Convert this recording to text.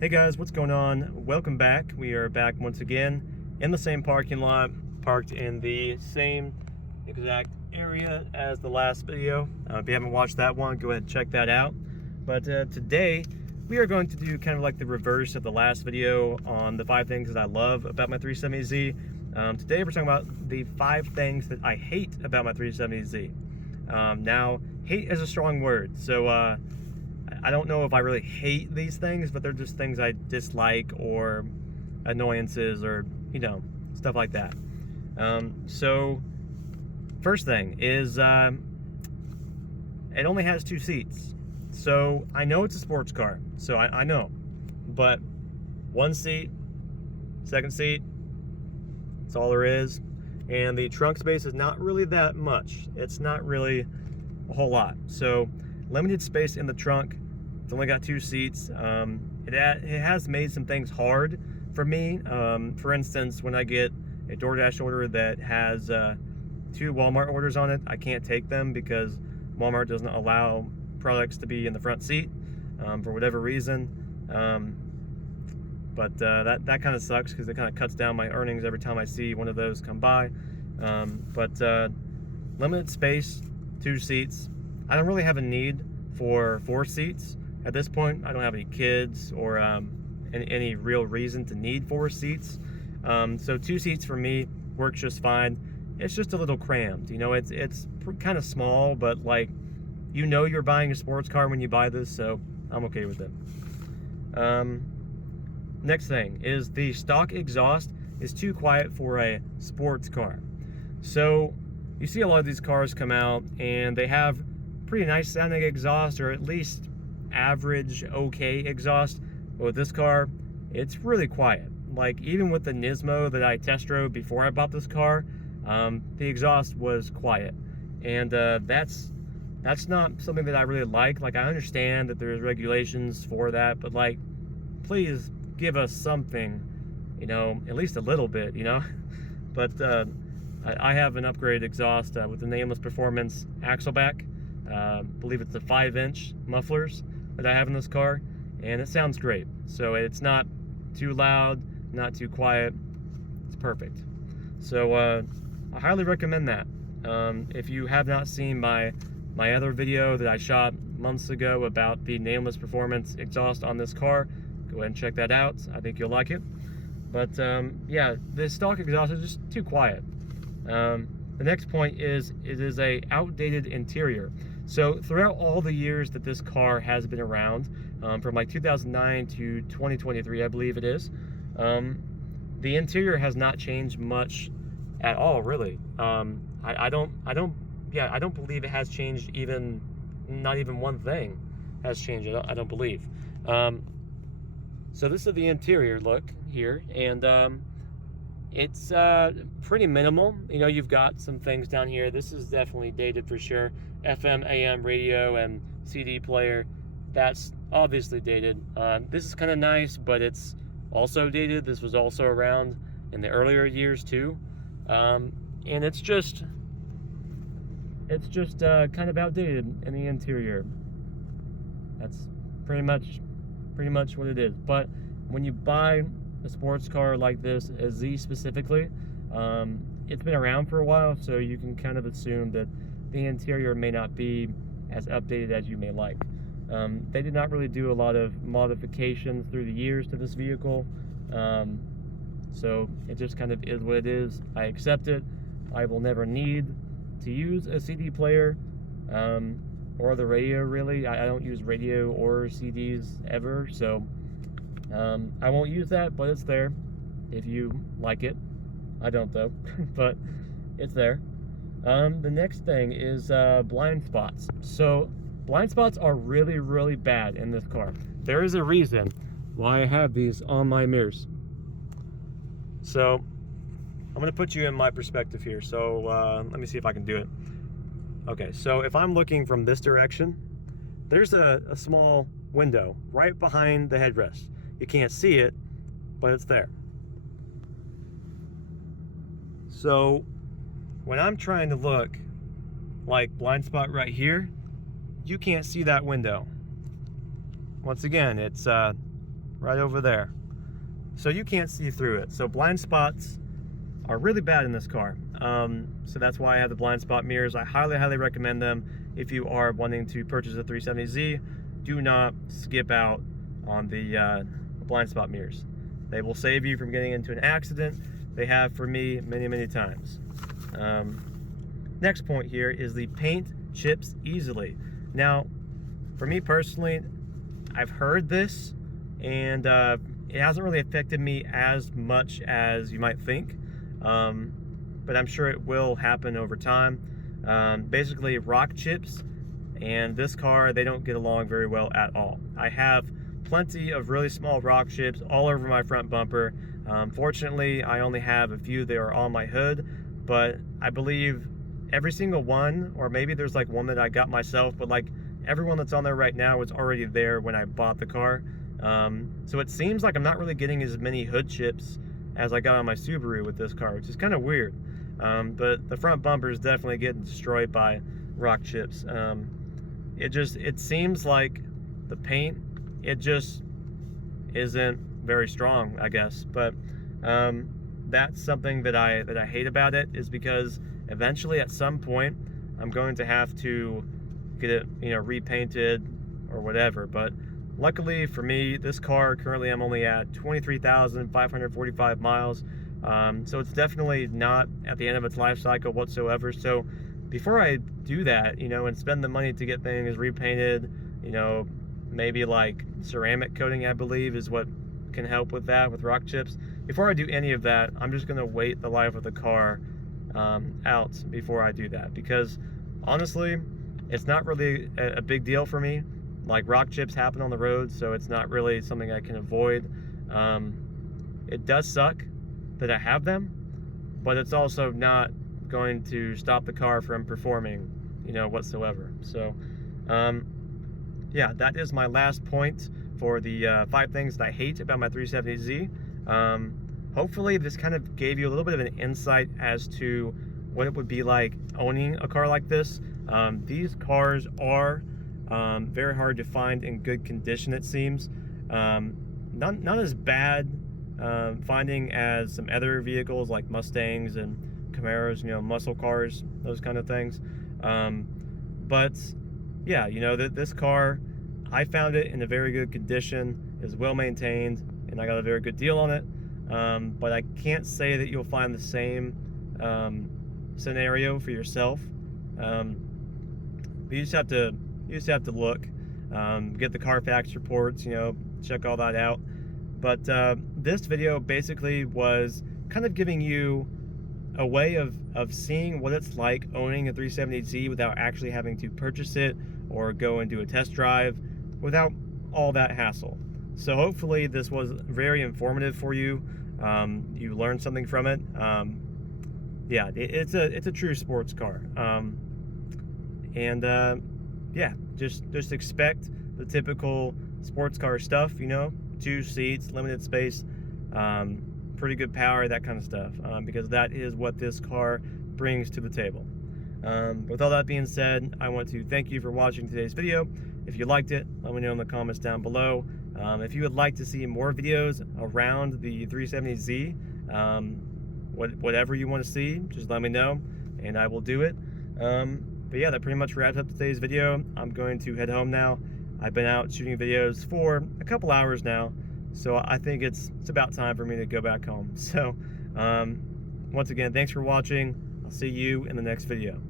Hey guys, what's going on? Welcome back. We are back once again in the same parking lot, parked in the same exact area as the last video. If you haven't watched that one, go ahead and check that out. But today, we are going to do kind of like the reverse of the last video on the 5 things that I love about my 370Z. Today we're talking about the 5 things that I hate about my 370Z. Now, hate is a strong word, so I don't know if I really hate these things, but they're just things I dislike or annoyances or, you know, stuff like that. So, first thing is it only has 2 seats. So, I know it's a sports car, so I know. But 1 seat, 2nd seat, that's all there is. And the trunk space is not really that much. It's not really a whole lot. So, limited space in the trunk. It's only got 2 seats. It has made some things hard for me. For instance, when I get a DoorDash order that has 2 Walmart orders on it, I can't take them because Walmart doesn't allow products to be in the front seat for whatever reason. But that kind of sucks because it kind of cuts down my earnings every time I see one of those come by. Limited space, 2 seats. I don't really have a need for 4 seats. At this point, I don't have any kids or any real reason to need 4 seats. So 2 seats for me works just fine. It's just a little crammed. You know, it's kind of small, but like, you know you're buying a sports car when you buy this, so I'm okay with it. Next thing is the stock exhaust is too quiet for a sports car. So you see a lot of these cars come out and they have pretty nice sounding exhaust, or at least average okay exhaust. But with this car, it's really quiet. Like, even with the Nismo that I test drove before I bought this car, the exhaust was quiet, and that's not something that I really like. Like, I understand that there's regulations for that, but like, please give us something, you know, at least a little bit, you know. But I have an upgraded exhaust with the Nameless Performance Axleback. Believe it's the 5-inch mufflers that I have in this car, and it sounds great. So it's not too loud, not too quiet. It's perfect. So I highly recommend that. If you have not seen my other video that I shot months ago about the Nameless Performance exhaust on this car, go ahead and check that out. I think you'll like it. But yeah, the stock exhaust is just too quiet. The next point is it is a outdated interior. So throughout all the years that this car has been around, from like 2009 to 2023, I believe it is, the interior has not changed much at all, really. I don't believe it has changed. Even not even one thing has changed. I don't believe. So this is the interior look here, and it's pretty minimal. You know, you've got some things down here. This is definitely dated for sure. FM, AM radio, and CD player. That's obviously dated. This is kind of nice, but it's also dated. This was also around in the earlier years too. And it's just kind of outdated in the interior. That's pretty much what it is. But when you buy a sports car like this, a Z specifically, it's been around for a while, so you can kind of assume that the interior may not be as updated as you may like. They did not really do a lot of modifications through the years to this vehicle, so it just kind of is what it is. I accept it. I will never need to use a CD player or the radio, really. I don't use radio or CDs ever, so I won't use that, but it's there if you like it. I don't though, but it's there. The next thing is blind spots. So blind spots are really, really bad in this car. There is a reason why I have these on my mirrors. So I'm gonna put you in my perspective here. So let me see if I can do it. Okay, so if I'm looking from this direction, there's a small window right behind the headrest. You can't see it, but it's there. So when I'm trying to look, like blind spot right here, you can't see that window. Once again, it's right over there. So you can't see through it. So blind spots are really bad in this car. So that's why I have the blind spot mirrors. I highly recommend them if you are wanting to purchase a 370Z. Do not skip out on the blind spot mirrors. They will save you from getting into an accident. They have for me many times. Next point here is the paint chips easily. Now, for me personally, I've heard this, and it hasn't really affected me as much as you might think, but I'm sure it will happen over time. Basically, rock chips and this car, they don't get along very well at all. I have plenty of really small rock chips all over my front bumper. Fortunately, I only have a few that are on my hood, but I believe every single one, or maybe there's like one that I got myself, but like everyone that's on there right now was already there when I bought the car. So it seems like I'm not really getting as many hood chips as I got on my Subaru with this car, which is kind of weird. But the front bumper is definitely getting destroyed by rock chips. It seems like the paint, it just isn't very strong, I guess. But that's something that I hate about it, is because eventually at some point I'm going to have to get it, repainted or whatever. But luckily for me, this car currently I'm only at 23,545 miles. So it's definitely not at the end of its life cycle whatsoever. So before I do that, and spend the money to get things repainted, maybe like ceramic coating, I believe, is what can help with that, with rock chips. Before I do any of that, I'm just gonna wait the life of the car out before I do that, because honestly, it's not really a big deal for me. Like, rock chips happen on the road, so it's not really something I can avoid. It does suck that I have them, but it's also not going to stop the car from performing, whatsoever. So, yeah, that is my last point for the 5 things that I hate about my 370Z. Hopefully this kind of gave you a little bit of an insight as to what it would be like owning a car like this. These cars are very hard to find in good condition, it seems. Not as bad finding as some other vehicles like Mustangs and Camaros, muscle cars, those kind of things. But yeah, this car, I found it in a very good condition, is well maintained, and I got a very good deal on it. But I can't say that you'll find the same scenario for yourself. But you just have to look, get the Carfax reports, check all that out. But this video basically was kind of giving you a way of seeing what it's like owning a 370Z without actually having to purchase it or go and do a test drive without all that hassle. So hopefully this was very informative for you. You learned something from it. Yeah, it's a true sports car. Yeah, just expect the typical sports car stuff, 2 seats, limited space, pretty good power, that kind of stuff, because that is what this car brings to the table. With all that being said, I want to thank you for watching today's video. If you liked it, let me know in the comments down below. If you would like to see more videos around the 370Z, whatever you want to see, just let me know and I will do it. But yeah, that pretty much wraps up today's video. I'm going to head home now. I've been out shooting videos for a couple hours now, so I think it's about time for me to go back home. So once again, thanks for watching. I'll see you in the next video.